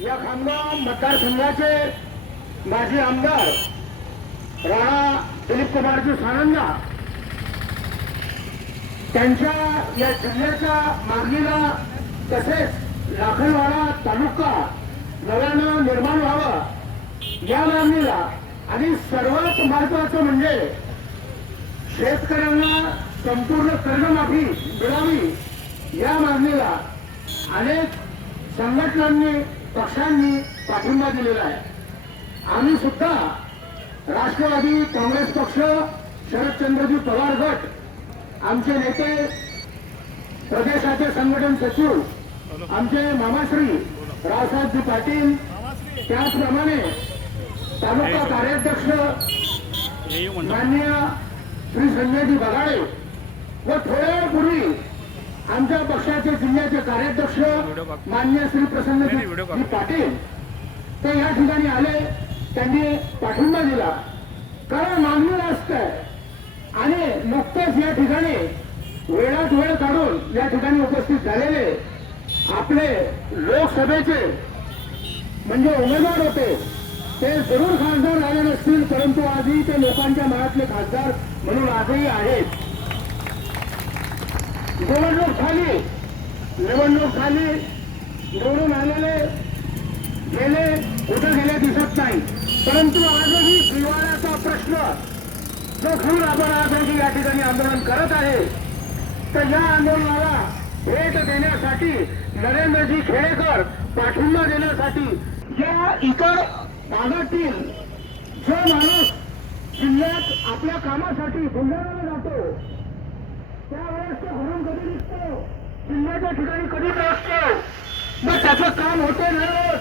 या खामगाव मतदारसंघाचे माजी आमदार राणा दिलीप कुमारजी सानंदा त्यांच्या या जिल्ह्याच्या मागणीला तसेच लाखनवाडा तालुका नव्यानं निर्माण व्हावा या मागणीला आणि सर्वात महत्वाचं म्हणजे शेतकऱ्यांना संपूर्ण कर्जमाफी मिळावी या मागणीला अनेक संघटनांनी पक्षांनी पाठिंबा दिलेला आहे. आम्ही सुद्धा राष्ट्रवादी काँग्रेस पक्ष शरदचंद्रजी पवार गट आमचे नेते प्रदेशाचे संघटन सचिव आमचे मामाश्री रावसाहेबजी पाटील त्याचप्रमाणे तालुका कार्याध्यक्ष माननीय श्री संजयजी बगाडे व थोड्या वेळपूर्वी आमच्या पक्षाचे जिल्ह्याचे कार्याध्यक्ष मान्य श्री प्रसन्नजी पाटील ते या ठिकाणी आले त्यांनी पाठिंबा दिला. कारण मागणी रास्त आहे. आणि नुकतेच या ठिकाणी वेळात वेळ काढून या ठिकाणी उपस्थित झालेले आपले लोकसभेचे म्हणजे उमेदवार होते ते जरूर खासदार झाले नसतील परंतु आजही ते लोकांच्या मनातले खासदार म्हणून आजही आहेत. निवडणूक झाली. निवडणूक झाली. निवडून आलेले गेले कुठे गेले दिसत नाही. परंतु आजही जिव्हाळ्याचा प्रश्न जो घेऊन आपण आजही या ठिकाणी आंदोलन करत आहे तर या आंदोलनाला भेट देण्यासाठी नरेंद्रजी खेडेकर पाठिंबा देण्यासाठी या इतर भागातील जो माणूस जिल्ह्यात आपल्या कामासाठी बुलढाण्याला जातो त्यावेळेस तो घरून ठिकाणी कधी असतो. मग त्याचं काम होते नाही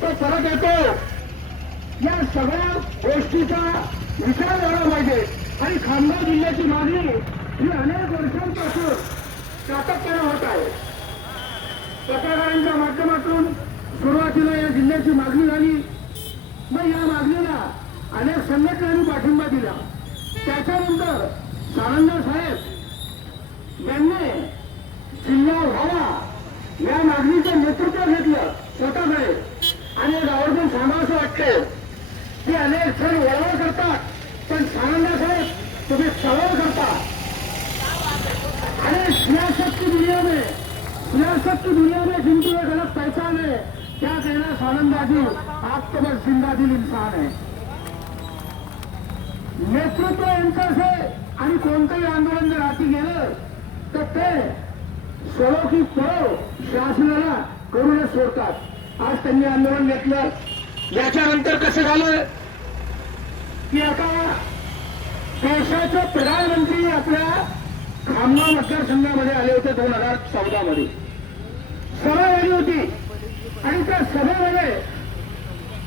तो परत येतो. या सगळ्या गोष्टीचा विचार झाला पाहिजे. आणि खामगाव जिल्ह्याची मागणी ही अनेक वर्षांपासून सातत्यानं होत आहे. पत्रकारांच्या माध्यमातून सुरुवातीला या जिल्ह्याची मागणी झाली. मग या मागणीला अनेक संघटनांनी पाठिंबा दिला. त्याच्यानंतर सारंगा साहेब यांनी जिल्हा व्हावा या मागणीचं नेतृत्व घेतलं स्वतःकडे. आणि एक आवर्जून सांगावं वाटतंय. की अनेक सण वळवळ करतात पण सानंदा साहेब तुम्ही सवळ करता. अरे सियासत की दुनिया में सियासत की दुनिया में जिनको ये गलत पहचान है क्या कहना सानंदा जी आप तो बस जिंदा दिल इंसान है नेतृत्व यांचं असे आणि कोणतंही आंदोलन जर हाती गेलं तर ते सोडो की पळो. शासनाला करूनच सोडतात. आज त्यांनी आंदोलन घेतलं. याच्यानंतर कसं झालं? की आता देशाचे प्रधानमंत्री आपल्या खामगाव मतदारसंघामध्ये आले होते दोन हजार चौदा मध्ये सभा झाली होती. आणि त्या सभेमध्ये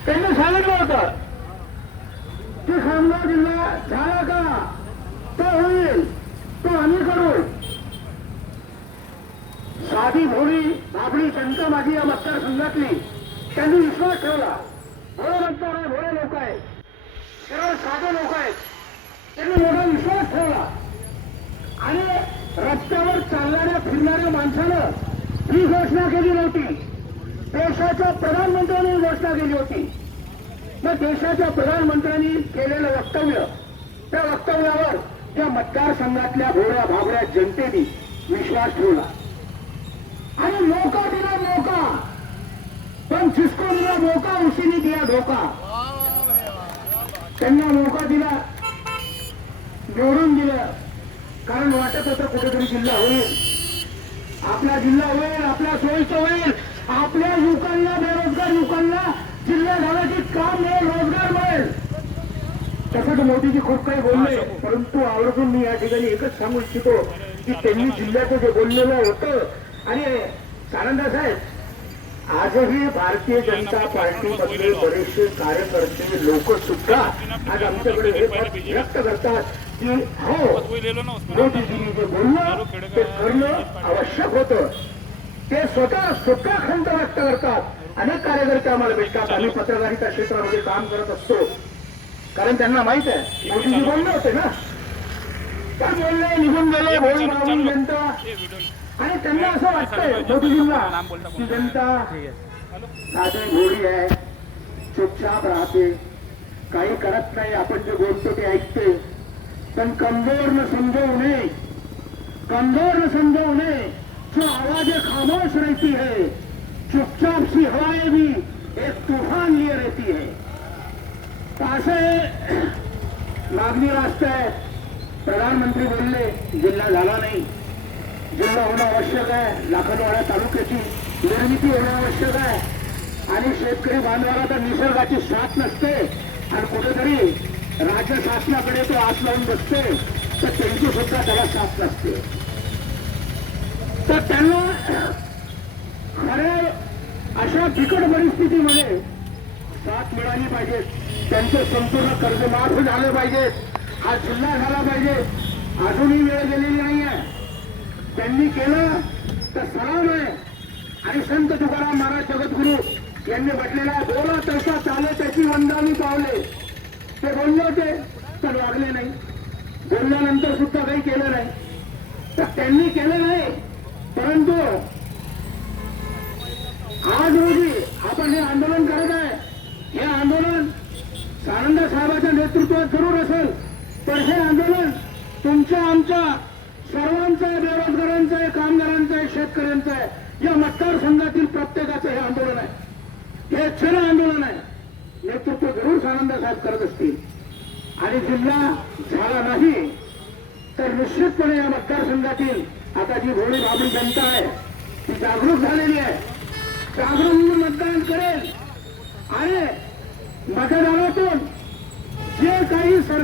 त्यांनी सांगितलं होतं की खामगाव जिल्हा झाला का? तो होईल. तो आम्ही करू. साधी भोळी भाबडी जनता माझी या मतदारसंघातली त्यांनी विश्वास ठेवला. भोळे मतदार आहे भोळे लोक आहेत. केवळ साधे लोक आहेत. त्यांनी मोठा विश्वास ठेवला. आणि रस्त्यावर चालणाऱ्या फिरणाऱ्या माणसानं ही घोषणा केली नव्हती. देशाच्या प्रधानमंत्र्यांनी घोषणा केली होती. मग देशाच्या प्रधानमंत्र्यांनी केलेलं वक्तव्य त्या वक्तव्यावर त्या मतदारसंघातल्या भोळ्या भाबड्या जनतेने विश्वास ठेवला. आणि मौका दिला मौका पण जिसको दिला मौका उशीने दिया धोका. त्यांना मौका दिला निवडून दिलं. कारण वाटत होतं कुठेतरी जिल्हा होईल. आपला जिल्हा होईल आपल्या सोयीचं होईल. आपल्या युवकांना बेरोजगार युवकांना जिल्हा झाल्याची काम मिळेल रोजगार मिळेल. तसंच मोदीजी खूप काही बोलले परंतु आवर्जून मी या ठिकाणी एकच सांगू इच्छितो की त्यांनी जिल्ह्याचं जे बोललेलं होतं आणि सानंदा साहेब आजही भारतीय जनता पार्टीमधले बरेचसे कार्यकर्ते लोक सुद्धा आज आमच्याकडे हे मत व्यक्त करतात की हो मोदीजींनी जे बोललं ते करणं आवश्यक होतं. ते स्वतः स्वतः खंत व्यक्त करतात. अनेक कार्यकर्ते आम्हाला भेटतात. आम्ही पत्रकारिता क्षेत्रामध्ये काम करत असतो. कारण त्यांना माहीत आहे मोदीजी बोलले होते ना. त्या बोलले निघून गेले बोल मागून जनता. आणि त्यांना असं वाटतंय मोदीजींना की जनता साधी घोडी आहे चुपचाप राहते. काही करत नाही आपण जे बोलतो ते ऐकते पण कमजोर न समजवू नये. कमजोर न समझो उन्हें जो आवाजें खामोश रहती है चुपचाप सी हवाएं भी एक तूफान लिए रहती है. असे मागणी रास्त आहे प्रधानमंत्री बोलले जिल्हा झाला नाही. जिल्हा होणं आवश्यक आहे. लाखनवाडा तालुक्याची निर्मिती होणं आवश्यक आहे. आणि शेतकरी बांधवाला तर निसर्गाची साथ नसते. आणि कुठेतरी राज्य शासनाकडे तो आत लावून बसते. तर त्यांची सुद्धा त्याला साथ नसते. तर त्यांना खऱ्या अशा बिकट परिस्थितीमध्ये साथ मिळाली पाहिजे. त्यांचे संपूर्ण कर्ज माफ झाले पाहिजेत हा जिल्हा झाला पाहिजे. अजूनही वेळ गेलेली नाही आहे त्यांनी केलं तर सलाम आहे. आणि संत तुकाराम महाराज जगद्गुरु यांनी म्हटलेला बोला तसा चाले त्याची वंदानी पावले. ते बोलले होते तर वागले नाही. बोलल्यानंतर सुद्धा काही केलं नाही. तर त्यांनी केलं नाही परंतु आज रोजी आपण हे आंदोलन करत आहे. हे आंदोलन सानंद साहेबाच्या नेतृत्वात जरूर असेल. तर हे आंदोलन तुमच्या आमच्या सर्वांचं आहे बेरोजगारांचं आहे कामगारांचं आहे शेतकऱ्यांचं आहे या मतदारसंघातील प्रत्येकाचं हे आंदोलन आहे. हे क्षण आंदोलन आहे. नेतृत्व जरूर सानंद साहेब करत असतील. आणि जिल्हा झाला नाही तर निश्चितपणे या मतदारसंघातील आता जी भोळी भाबडी जनता आहे ती जागरूक झालेली आहे. जागरूक म्हणून मतदान करेल. आणि मतदानातून जे काही सरकार